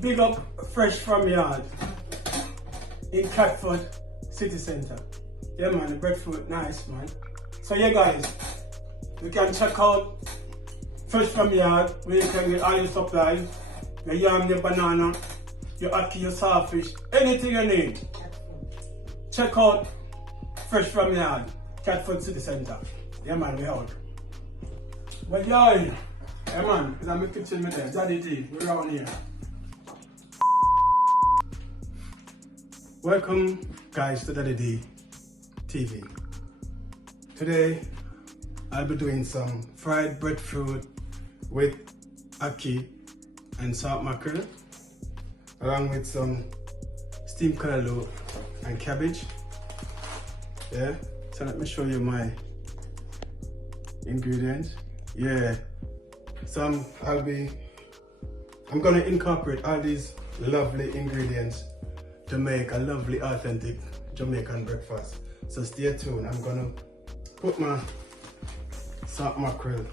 Big up fresh from yard in Catford city center. Yeah man, the breadfruit nice man. So yeah guys, you can check out fresh from yard where you can get all your supplies, your yam, your banana, your ackee, your saltfish, anything you need. Check out fresh from yard, Catford city center. Yeah man, we out. But yeah man, it's in my kitchen with there. Daddy D, we're around here. Welcome guys to Daddy D TV. Today I'll be doing some fried breadfruit with ackee and salt mackerel, along with some steamed calaloo and cabbage. Yeah, so let me show you my ingredients. Yeah, I'm gonna incorporate all these lovely ingredients to make a lovely authentic Jamaican breakfast. So stay tuned. I'm gonna put my salt mackerel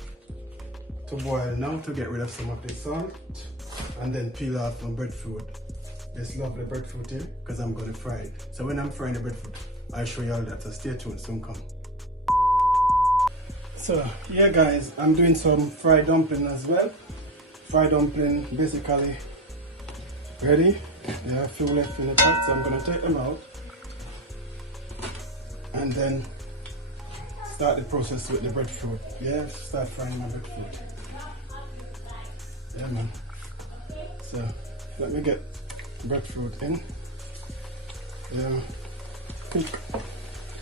to boil now to get rid of some of the salt, and then peel off my breadfruit. This lovely breadfruit here, because I'm gonna fry it. So when I'm frying the breadfruit, I'll show you all that. So stay tuned, soon come. So yeah guys, I'm doing some fried dumpling as well. Fried dumpling basically ready. There are a few left in the pot, so I'm gonna take them out and then start the process with the breadfruit. Yeah, start frying my breadfruit. Yeah man. So let me get breadfruit in. Yeah,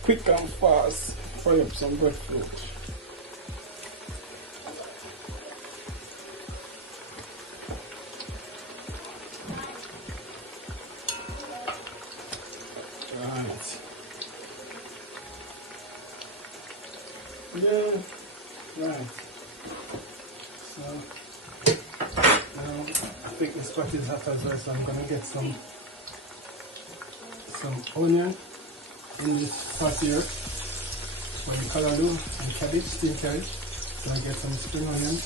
quick and fast. Fry up some breadfruit. Right. Yeah, right. So now I think the spot is hot as well, so I'm gonna get some onion in this pot here for the calaloo and cabbage, steamed cabbage. So I get some spring onions,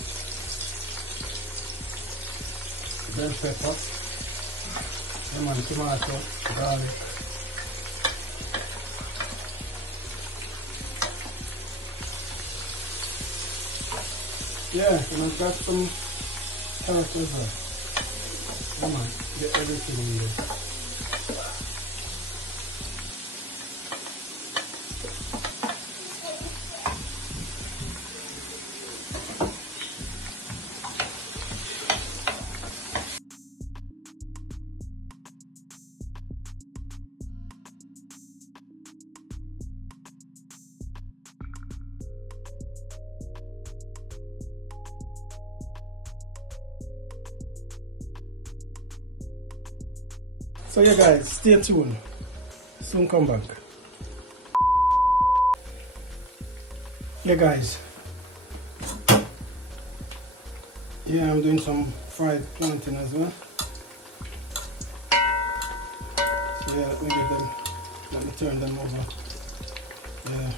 bell pepper, lemon, tomato, garlic. Yeah, and I've got some carrots as well. Come on, get everything in there. So yeah guys, stay tuned. Soon come back. Yeah guys. Yeah, I'm doing some fried plantain as well. So yeah, let me turn them over. Yeah.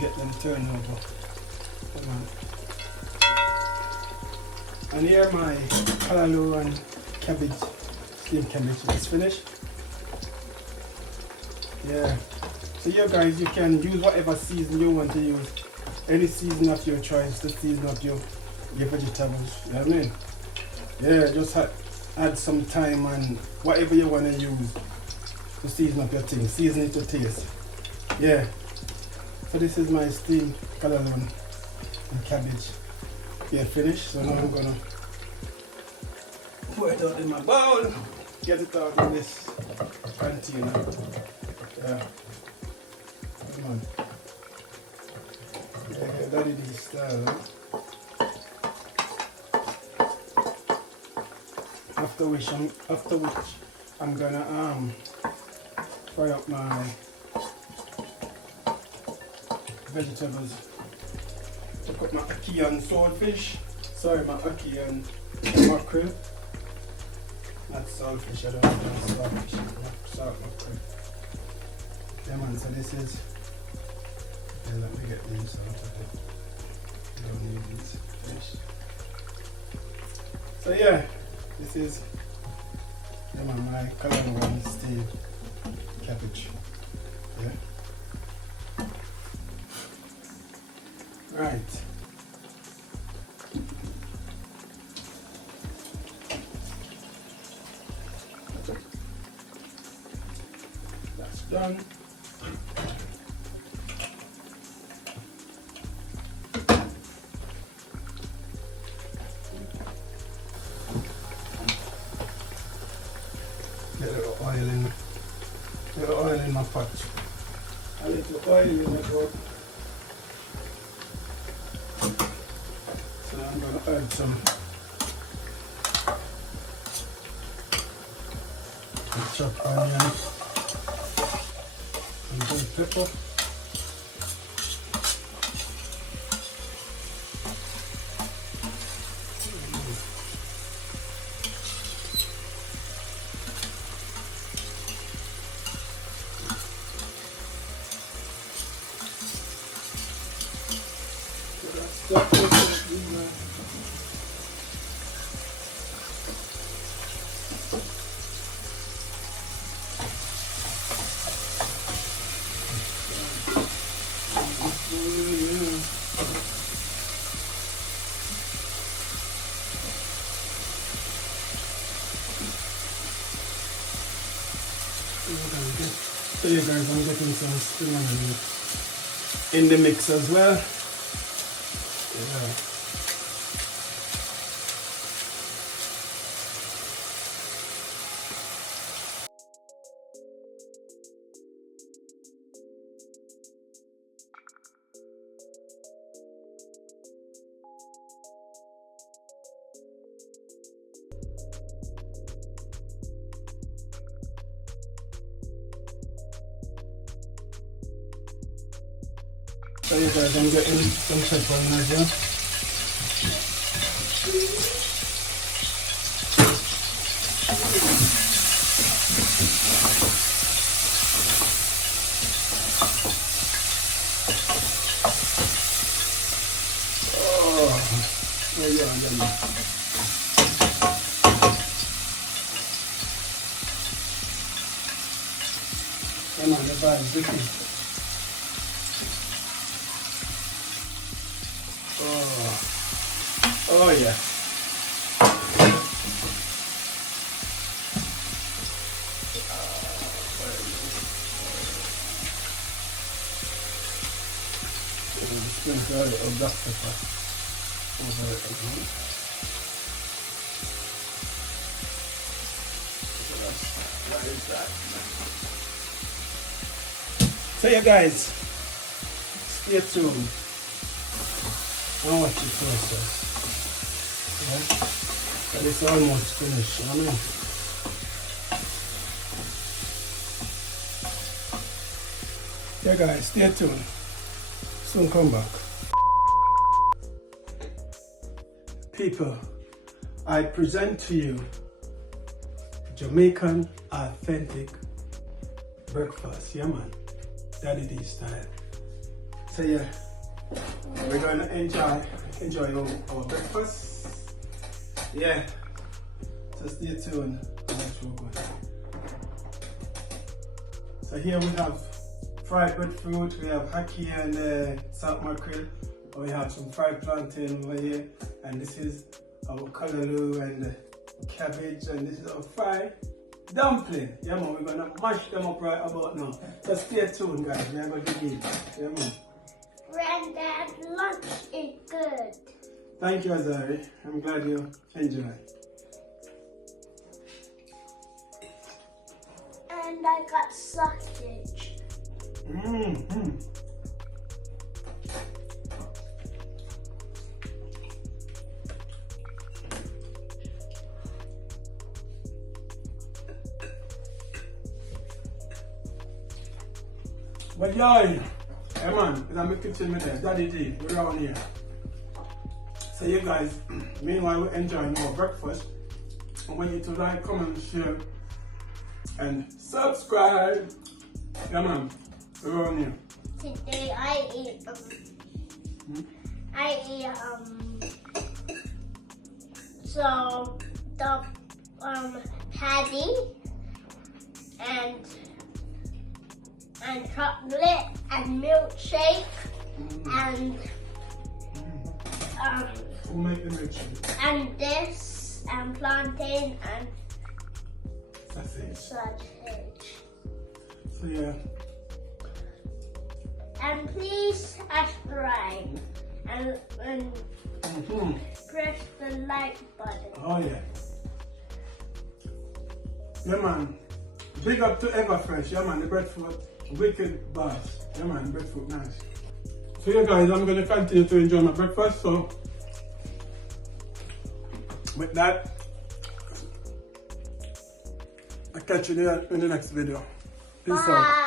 Get them turned over. Come on. And here my calaloo and cabbage, steamed cabbage is finished. Yeah. So yeah guys, you can use whatever season you want to use. Any season of your choice to season up your vegetables. You know what I mean? Yeah, just add some thyme and whatever you want to use to season up your thing. Season it to taste. Yeah. So this is my steamed calaloo and cabbage. Yeah, finished. So now I'm gonna pour it out in my bowl, get it out in this container. Yeah. Come on. Yeah, get Daddy D style. After which I'm gonna fry up my vegetables. I put my ackee and saltfish. Sorry, my ackee and mackerel. Not saltfish, I don't want saltfish. Salt mackerel. Yeah man, so this is. Yeah, let me get these out of it. I don't need these fish. So yeah, this is my Calaloo and stewed cabbage. Yeah. Right. That's done. Get a little oil in my pot. A little oil in my pot. So I'm going to add some chopped onions and bell pepper. So you guys, I'm getting some spring onion in the mix as well. Yeah. So you guys, I'm getting some pepper in as well. Oh, there you are. Come on, the vibe's looking. Oh yeah. Sprinkle a little black pepper over it again. So yeah guys, stay tuned. I'll watch the process. Yeah? But it's almost finished, you know what I mean? Yeah guys, stay tuned. Soon come back. People, I present to you Jamaican authentic breakfast. Yeah man, Daddy D style. So yeah, we're gonna enjoy our breakfast. Yeah, so stay tuned and let's roll going. So here we have fried breadfruit, we have ackee and salt mackerel, we have some fried plantain over here, and this is our calaloo and cabbage, and this is our fried dumpling. Yeah man, we're gonna mash them up right about now. So stay tuned guys, we're gonna begin. Yeah man. Granddad, lunch is good. Thank you Azari, I'm glad you enjoy. And I got sausage. But yeah, hey man, it's my kitchen with us, Daddy D, we're around here. So you guys, meanwhile we're enjoying our breakfast. I want you to like, comment, share, and subscribe. Yeah man, we're around here. Today I eat So the patty and chocolate and milkshake and Who make the milkshake? and this and plantain and Sausage. sausage. So yeah. And please subscribe and press the like button. Oh yeah. Yeah man. Big up to Everfresh. Yeah man, the breadfruit wicked boss. Yeah man, breadfruit nice. So yeah guys, I'm gonna continue to enjoy my breakfast. So with that, I'll catch you there in the next video. Peace out.